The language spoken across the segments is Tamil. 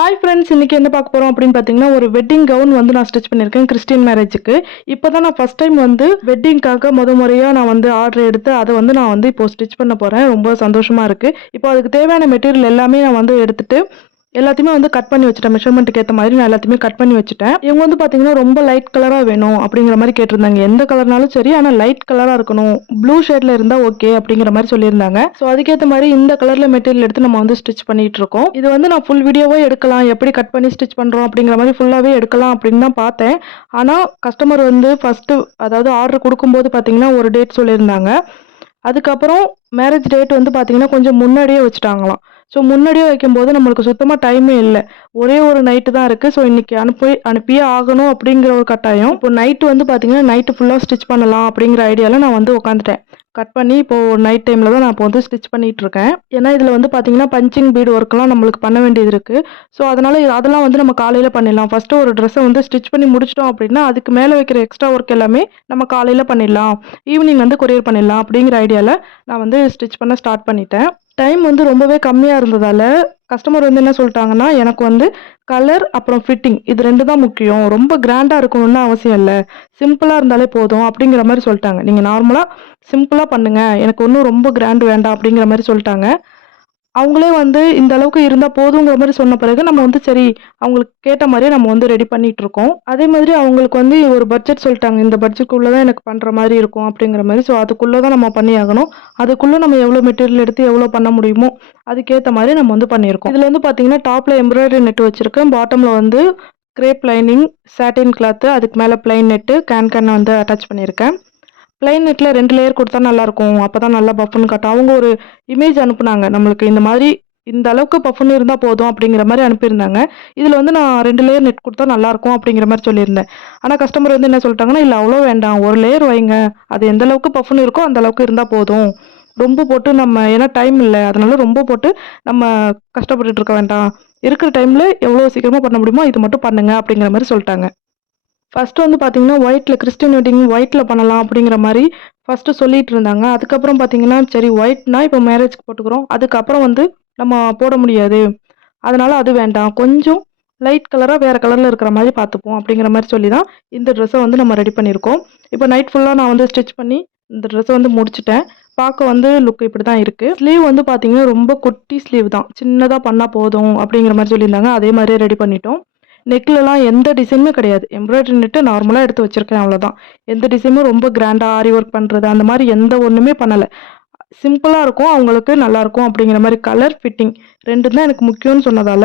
ஹாய் ஃப்ரெண்ட்ஸ், இன்னைக்கு என்ன பார்க்க போறோம் அப்படின்னு பார்த்தீங்கன்னா, ஒரு வெட்டிங் கவுன் வந்து நான் ஸ்டிச் பண்ணியிருக்கேன் கிறிஸ்டின் மேரேஜுக்கு. இப்போ தான் நான் ஃபர்ஸ்ட் டைம் வந்து வெட்டிங்க்காக முறையா நான் வந்து ஆர்டர் எடுத்து அதை வந்து நான் வந்து இப்போ ஸ்டிச் பண்ண போறேன். ரொம்ப சந்தோஷமா இருக்கு. இப்போ அதுக்கு தேவையான மெட்டீரியல் எல்லாமே நான் வந்து எடுத்துட்டு எல்லாத்தையுமே வந்து கட் பண்ணி வச்சுட்டேன். மெஷர்மென்ட்க்கு ஏத்த மாதிரி நான் எல்லாத்தையுமே கட் பண்ணி வச்சுட்டேன். இவங்க வந்து பார்த்தீங்கன்னா, ரொம்ப லைட் கலரா வேணும் அப்படிங்கிற மாரி கேட்டிருந்தாங்க. எந்த கலர்னாலும் சரி, ஆனா லைட் கலரா இருக்கணும். ப்ளூ ஷேட்ல இருந்தா ஓகே அப்படிங்கிற மாரி சொல்லியிருந்தாங்க. ஸோ அதுக்கேத்த மாரி இந்த கலர்ல மெட்டீரியல் எடுத்து நம்ம வந்து ஸ்டிச் பண்ணிட்டு இருக்கோம். இது வந்து நான் ஃபுல் வீடியோவே எடுக்கலாம். எப்படி கட் பண்ணி ஸ்டிச் பண்றோம் அப்படிங்கிற மாரி ஃபுல்லாவே எடுக்கலாம் அப்படின்னு தான் பார்த்தேன். ஆனா கஸ்டமர் வந்து அதாவது ஆர்டர் குடுக்கும்போது பார்த்தீங்கன்னா, ஒரு டேட் சொல்லியிருந்தாங்க. அதுக்கப்புறம் மேரேஜ் டேட் வந்து பார்த்தீங்கன்னா, கொஞ்சம் முன்னாடியே வச்சுட்டாங்களாம். ஸோ முன்னாடியே வைக்கும்போது நம்மளுக்கு சுத்தமா டைமே இல்ல. ஒரே ஒரு நைட்டு தான் இருக்கு. ஸோ இன்னைக்கு அனுப்பியே ஆகணும் அப்படிங்கிற ஒரு கட்டாயம். இப்போ நைட் வந்து பார்த்தீங்கன்னா, நைட்டு ஃபுல்லா ஸ்டிச் பண்ணலாம் அப்படிங்கிற ஐடியால நான் வந்து உட்காந்துட்டேன். கட் பண்ணி இப்போ நைட் டைம்ல தான் நான் இப்போ வந்து ஸ்டிச் பண்ணிட்டு இருக்கேன். ஏன்னா இதுல வந்து பார்த்தீங்கன்னா, பஞ்சிங் பீட் ஒர்க்லாம் நம்மளுக்கு பண்ண வேண்டியது இருக்கு. ஸோ அதனால அதெல்லாம் வந்து நம்ம காலையில பண்ணிடலாம். ஃபர்ஸ்ட் ஒரு ட்ரெஸ்ஸை வந்து ஸ்டிச் பண்ணி முடிச்சிட்டோம் அப்படின்னா, அதுக்கு மேல வைக்கிற எக்ஸ்ட்ரா ஒர்க் எல்லாமே நம்ம காலையில பண்ணிடலாம். ஈவினிங் வந்து கொரியர் பண்ணிடலாம் அப்படிங்கிற ஐடியால நான் வந்து ஸ்டிச் பண்ண ஸ்டார்ட் பண்ணிட்டேன். டைம் வந்து ரொம்பவே கம்மியா இருந்ததால, கஸ்டமர் வந்து என்ன சொல்ட்டாங்கன்னா, எனக்கு வந்து கலர் அப்புறம் ஃபிட்டிங் இது 2 தான் முக்கியம். ரொம்ப கிராண்டா இருக்கணும்னு அவசியம் இல்ல. சிம்பிளா இருந்தாலே போதும் அப்படிங்கிற மாரி சொல்ட்டாங்க. நீங்க நார்மலா சிம்பிளா பண்ணுங்க. எனக்கு ஒண்ணும் ரொம்ப கிராண்ட் வேண்டாம் அப்படிங்கிற மாரி சொல்ட்டாங்க. அவங்களே வந்து இந்த அளவுக்கு இருந்தா போதுங்கிற மாரி சொன்ன பிறகு, நம்ம வந்து சரி, அவங்களுக்கு கேட்ட மாரியே நம்ம வந்து ரெடி பண்ணிட்டுருக்கோம். அதே மாதிரி அவங்களுக்கு வந்து ஒரு பட்ஜெட் சொல்ட்டாங்க. இந்த பட்ஜெட்குள்ள தான் எனக்கு பண்ற மாரி இருக்கும் அப்படிங்கிற மாரி. ஸோ அதுக்குள்ள தான் நம்ம பண்ணியாகணும். அதுக்குள்ள நம்ம எவ்வளோ மெட்டீரியல் எடுத்து எவ்வளோ பண்ண முடியுமோ, அதுக்கேத்த மாரி நம்ம வந்து பண்ணியிருக்கோம். இதுல வந்து பார்த்தீங்கன்னா, டாப்ல எம்ப்ராய்டரி நெட் வச்சிருக்கேன். பாட்டம்ல வந்து கிரேப் லைனிங், சாட்டின் கிளாத்து, அதுக்கு மேல பிளைன் நெட்டு, கேன் வந்து அட்டாச் பண்ணியிருக்கேன். பிளைன் நெட்ல 2 லேயர் குடுத்தா நல்லாருக்கும். அப்பதான் நல்லா பஃப்ன்னு காட்டும். அவங்க ஒரு இமேஜ் அனுப்புனாங்க. நம்மளுக்கு இந்த மாதிரி இந்த அளவுக்கு பஃப்ன்னு இருந்தா போதும் அப்படிங்கிற மாரி அனுப்பியிருந்தாங்க. இதுல வந்து நான் 2 லேயர் நெட் குடுத்தா நல்லாருக்கும் அப்படிங்கிற மாரி சொல்லியிருந்தேன். ஆனா கஸ்டமர் வந்து என்ன சொல்ட்டாங்கன்னா, "இல்ல அவ்வளோ வேண்டாம். 1 லேயர் வைங்க. அது எந்த அளவுக்கு பஃப்ன்னு இருக்கோ அந்த அளவுக்கு இருந்தா போதும். ரொம்ப போட்டு நம்ம ஏன்னா டைம் இல்ல. அதனால ரொம்ப போட்டு நம்ம கஷ்டப்பட்டுட்டு இருக்க வேண்டாம். இருக்கிற டைம்ல எவ்வளோ சீக்கிரமா பண்ண முடியுமோ இது மட்டும் பண்ணுங்க." அப்படிங்கிற மாரி சொல்ட்டாங்க. ஃபர்ஸ்ட்டு வந்து பார்த்தீங்கன்னா, கிறிஸ்டியன் வெட்டிங் ஒயிட்ல பண்ணலாம் அப்படிங்கிற மாரி ஃபர்ஸ்ட்டு சொல்லிட்டு இருந்தாங்க. அதுக்கப்புறம் பார்த்தீங்கன்னா, சரி ஒயிட்னா இப்போ மேரேஜ்க்கு போட்டுக்கிறோம். அதுக்கப்புறம் வந்து நம்ம போட முடியாது. அதனால அது வேண்டாம். கொஞ்சம் லைட் கலரா வேற கலர்ல இருக்கிற மாரி பார்த்துப்போம் அப்படிங்கிற மாரி சொல்லி தான் இந்த ட்ரெஸ்ஸ வந்து நம்ம ரெடி பண்ணியிருக்கோம். இப்போ நைட் ஃபுல்லா நான் வந்து ஸ்டிச் பண்ணி இந்த ட்ரெஸ்ஸ வந்து முடிச்சுட்டேன். பார்க்க வந்து லுக் இப்படி தான் இருக்கு. ஸ்லீவ் வந்து பார்த்தீங்கன்னா, ரொம்ப குட்டி ஸ்லீவ் தான். சின்னதா பண்ணா போதும் அப்படிங்கிற மாரி சொல்லியிருந்தாங்க. அதே மாரியே ரெடி பண்ணிட்டோம். நெக்லலாம் எந்த டிசைனுமே கிடையாது. எம்ப்ராய்டரி நெட்டு நார்மலா எடுத்து வச்சிருக்கேன் அவ்வளோதான். எந்த டிசைனும் ரொம்ப கிராண்டா ஆரி ஒர்க் பண்றது, அந்த மாரி எந்த ஒண்ணுமே பண்ணல. சிம்பிளா இருக்கும். அவங்களுக்கு நல்லாருக்கும் அப்படிங்கிற மாரி கலர், ஃபிட்டிங் 2 தான் எனக்கு முக்கியம்னு சொன்னதால,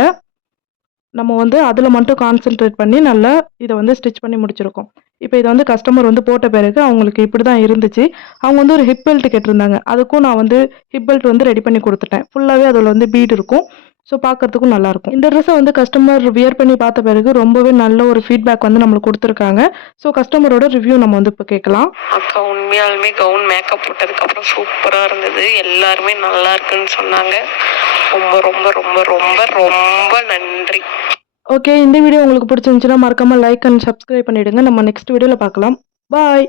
நம்ம வந்து அதுல மட்டும் கான்சன்ட்ரேட் பண்ணி நல்லா இத வந்து ஸ்டிச் பண்ணி முடிச்சிருக்கோம். இப்ப இத வந்து கஸ்டமர் வந்து போட்ட பிறகு அவங்களுக்கு இப்படிதான் இருந்துச்சு. அவங்க வந்து ஒரு ஹிப் பெல்ட் கேட்டிருந்தாங்க. அதுக்கும் நான் வந்து ஹிப் பெல்ட் வந்து ரெடி பண்ணி குடுத்துட்டேன். ஃபுல்லாவே அதுல வந்து பீட் இருக்கும். ஸோ பார்க்கறதுக்கும் நல்லாருக்கும். இந்த ட்ரெஸ்ஸ வந்து கஸ்டமர் வியர் பண்ணி பார்த்த பிறகு ரொம்பவே நல்ல ஒரு ஃபீட்பேக் வந்து நம்மளுக்கு குடுத்துருக்காங்க. ஸோ கஸ்டமரோட ரிவ்யூ நம்ம வந்து இப்ப கேட்கலாம். அக்கா உண்மையாலுமே கவுன் மேக்கப் போட்டதுக்கப்புறம் சூப்பராக இருந்தது. எல்லாருமே நல்லா இருக்குன்னு சொன்னாங்க. ரொம்ப ரொம்ப ரொம்ப ரொம்ப ரொம்ப நன்றி. ஓகே. இந்த வீடியோ உங்களுக்கு பிடிச்சிருந்துச்சுன்னா மறக்காம லைக் அண்ட் சப்ஸ்கிரைப் பண்ணிடுங்க. நம்ம நெக்ஸ்ட் வீடியோல பார்க்கலாம். பாய்.